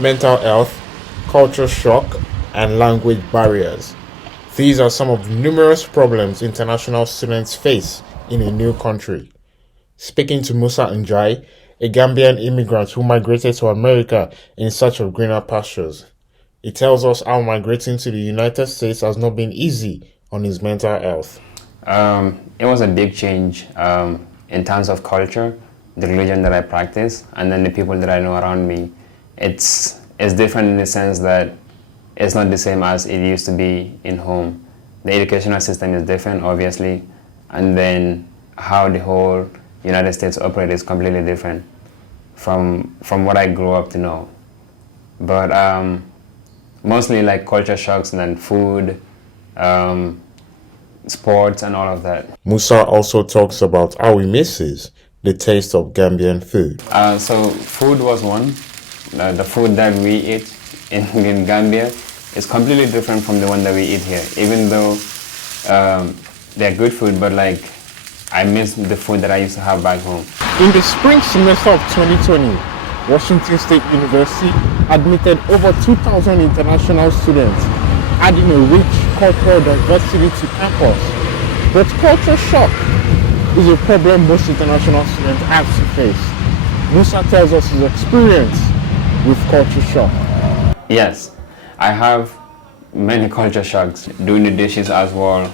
Mental health, culture shock, and language barriers. These are some of the numerous problems international students face in a new country. Speaking to Musa Njai, a Gambian immigrant who migrated to America in search of greener pastures, he tells us how migrating to the United States has not been easy on his mental health. It was a big change in terms of culture, the religion that I practice, and then the people that I know around me. It's different in the sense that it's not the same as it used to be in home. The educational system is different, obviously, and then how the whole United States operates is completely different from what I grew up to know. But mostly like culture shocks and then food, sports and all of that. Musa also talks about how he misses the taste of Gambian food. So food was one. The food that we eat in Gambia is completely different from the one that we eat here. Even though they're good food, but like I miss the food that I used to have back home. In the spring semester of 2020, Washington State University admitted over 2,000 international students, adding a rich cultural diversity to campus. But culture shock is a problem most international students have to face. Musa tells us his experience with culture shock. Yes, I have many culture shocks. Doing the dishes as well.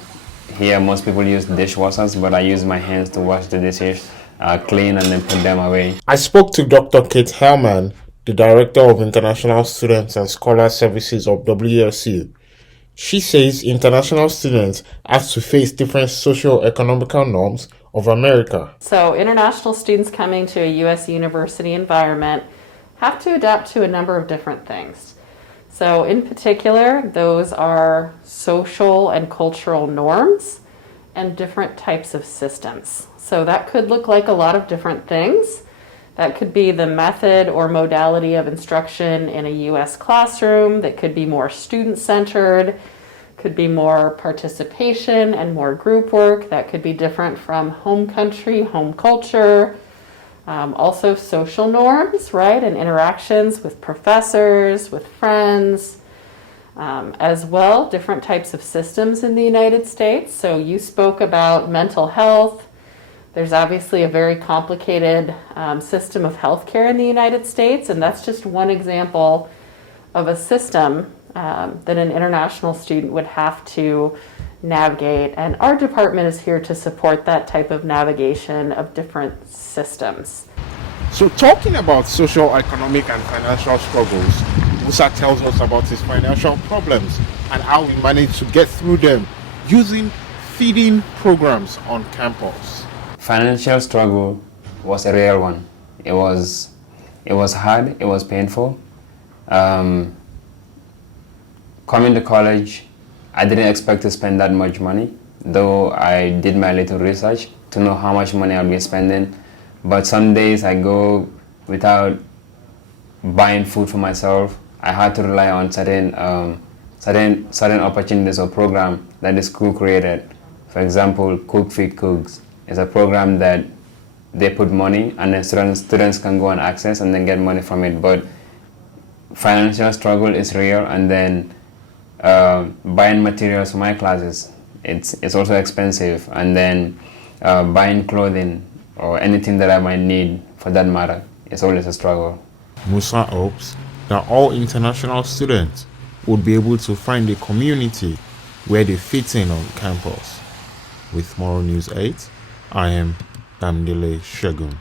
Here most people use dishwashers, but I use my hands to wash the dishes, clean and then put them away. I spoke to Dr. Kate Hellman, the Director of International Students and Scholar Services of WSU. She says international students have to face different socio-economical norms of America. So international students coming to a U.S. university environment have to adapt to a number of different things. So in particular, those are social and cultural norms and different types of systems. So that could look like a lot of different things. That could be the method or modality of instruction in a U.S. classroom that could be more student-centered, could be more participation and more group work. That could be different from home country, home culture. Also social norms, right, and interactions with professors, with friends, as well, different types of systems in the United States. So you spoke about mental health. There's obviously a very complicated system of healthcare in the United States, and that's just one example of a system that an international student would have to navigate, and our department is here to support that type of navigation of different systems. So talking about social, economic and financial struggles, Musa tells us about his financial problems and how he managed to get through them using feeding programs on campus. Financial struggle was a real one. It was hard, it was painful. Coming to college, I didn't expect to spend that much money, though I did my little research to know how much money I'll be spending. But some days I go without buying food for myself. I had to rely on certain opportunities or programs that the school created. For example, Cook Feed Cooks is a program that they put money and then students can go and access and then get money from it. But financial struggle is real, and then buying materials for my classes, it's also expensive, and then buying clothing or anything that I might need for that matter, it's always a struggle. Musa hopes that all international students would be able to find a community where they fit in on campus. With Moral News 8, I am Bamdele Shegun.